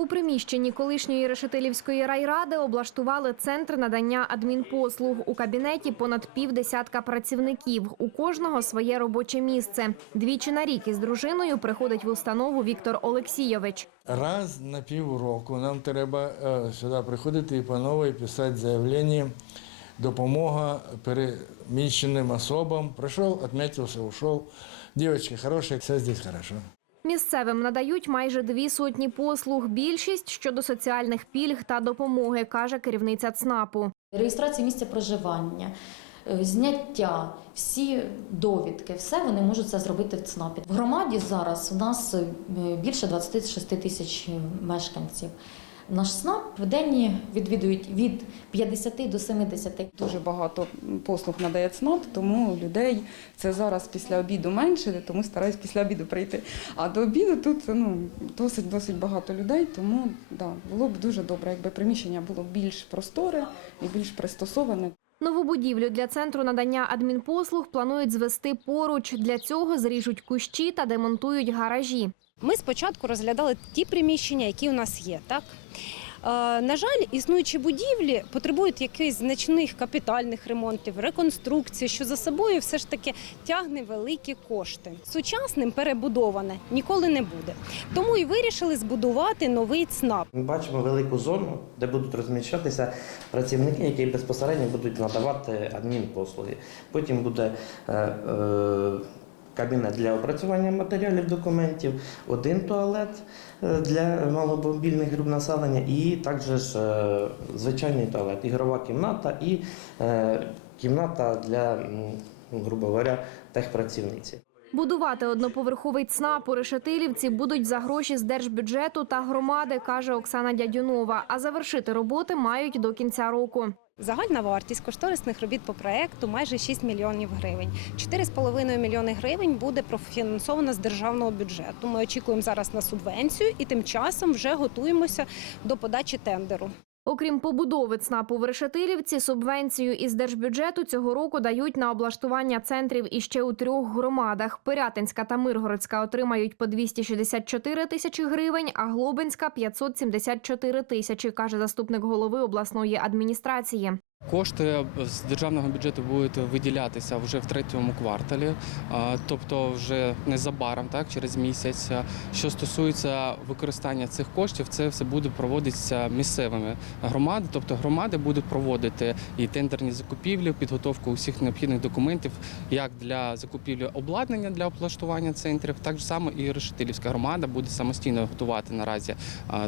У приміщенні колишньої Решетилівської райради облаштували центр надання адмінпослуг. У кабінеті понад півдесятка працівників. У кожного своє робоче місце. Двічі на рік із дружиною приходить в установу Віктор Олексійович. Раз на півроку нам треба е, сюди приходити і по новій писати заявлення, допомога переміщеним особам. Прийшов, відмітився, ушов. Дівчатки хороші, все здесь хорошо. Місцевим надають майже дві сотні послуг. Більшість щодо соціальних пільг та допомоги, каже керівниця ЦНАПу. Реєстрація місця проживання, е, зняття, всі довідки, все вони можуть це зробити в ЦНАПі. В громаді зараз у нас е, більше 26 тисяч мешканців. Наш СНАП в день відвідують від 50 до 70. Дуже багато послуг надає ЦНАП, тому людей це зараз після обіду менше, тому стараюсь після обіду прийти. А до обіду тут ну, досить досить багато людей, тому да, було б дуже добре, якби приміщення було більш просторе і більш пристосоване. Нову будівлю для центру надання адмінпослуг планують звести поруч. Для цього зріжуть кущі та демонтують гаражі. Ми спочатку розглядали ті приміщення, які у нас є. Так? Е, На жаль, існуючі будівлі потребують якихось значних капітальних ремонтів, реконструкції, що за собою все ж таки тягне великі кошти. Сучасним перебудоване ніколи не буде. Тому і вирішили збудувати новий ЦНАП. Ми бачимо велику зону, де будуть розміщатися працівники, які безпосередньо будуть надавати адмінпослуги. Потім буде е, е, кабінет для опрацювання матеріалів документів, один туалет е, для маломобільних груп населення і також е, звичайний туалет, ігрова кімната і е, кімната для, грубо говоря, техпрацівниці. Будувати одноповерховий ЦНАП у Решетилівці будуть за гроші з держбюджету та громади, каже Оксана Дядюнова. А завершити роботи мають до кінця року. Загальна вартість кошторисних робіт по проекту майже 6 мільйонів гривень. 4,5 мільйони гривень буде профінансовано з державного бюджету. Ми очікуємо зараз на субвенцію і тим часом вже готуємося до подачі тендеру. Окрім побудови ЦНАПу в Решетилівці, субвенцію із держбюджету цього року дають на облаштування центрів іще у трьох громадах. Пирятинська та Миргородська отримають по 264 тисячі гривень, а Глобинська – 574 тисячі, каже заступник голови обласної адміністрації. Кошти з державного бюджету будуть виділятися вже в третьому кварталі, тобто вже незабаром, так через місяць. Що стосується використання цих коштів, це все буде проводитися місцевими громади. Тобто громади будуть проводити і тендерні закупівлі, підготовку усіх необхідних документів, як для закупівлі обладнання для облаштування центрів, так само і Решетилівська громада буде самостійно готувати наразі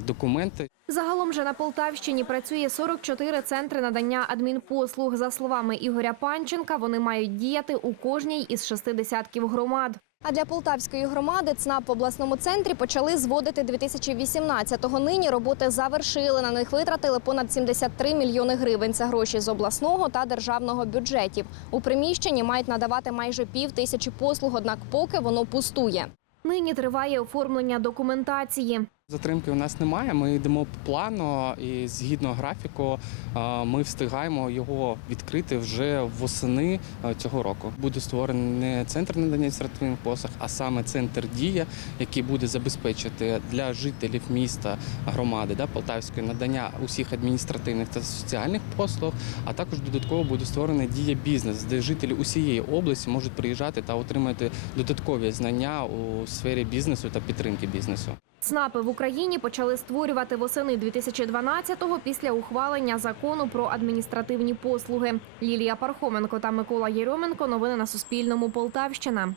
документи. Загалом же на Полтавщині працює 44 центри надання адмінпослуг. За словами Ігоря Панченка, вони мають діяти у кожній із шести десятків громад. А для полтавської громади ЦНАП в обласному центрі почали зводити 2018-го. Нині роботи завершили. На них витратили понад 73 мільйони гривень. Це гроші з обласного та державного бюджетів. У приміщенні мають надавати майже пів тисячі послуг, однак поки воно пустує. Нині триває оформлення документації. Затримки у нас немає. Ми йдемо по плану, і згідно графіку е, ми встигаємо його відкрити вже восени е, цього року. Буде створений не центр надання адміністративних послуг, а саме центр дія, який буде забезпечити для жителів міста громади да, Полтавської надання усіх адміністративних та соціальних послуг. А також додатково буде створений дія бізнес, де жителі усієї області можуть приїжджати та отримати додаткові знання у сфері бізнесу та підтримки бізнесу. ЦНАПи в Україні почали створювати восени 2012-го після ухвалення закону про адміністративні послуги. Лілія Пархоменко та Микола Єрьоменко. Новини на Суспільному. Полтавщина.